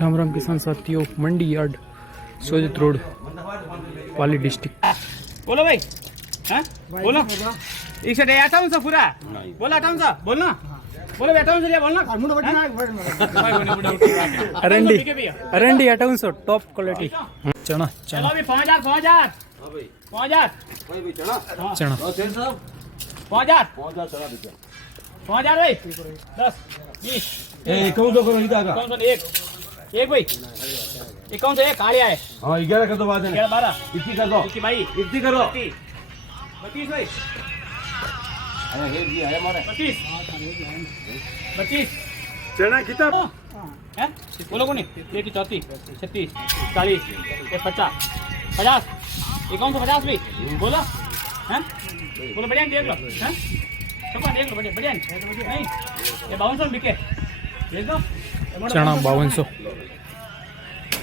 राम राम किसान साथियों, मंडी yard Sojat road पाली district. बोलो भाई, हाँ बोलो। एक से अठावन सौ पूरा बोला, 5800 बोलना, बोलो 5800 बोलना। अरंडी अरंडी 5800 टॉप क्वालिटी चना चलो चना अभी 5000 5000 5000 चना 5000 5000 भाई 10 20 कौन सा करो इधर का? कौन सा एक एक भाई एक कौन सा एक कालिया है। हाँ 11 कर दो बाद में 11 12 इतनी कर दो 21 भाई इतनी करो 32 भाई अरे हे जी है मारे 32 चना कितना हैं बोलो कौन है। 34 36 40 50 50 ये कौन सा 50 भाई बोलो हैं बोलो बढ़िया देख लो हैं सब देख लो बढ़िया बढ़िया नहीं ये 5200 बिके देख दो चना 5200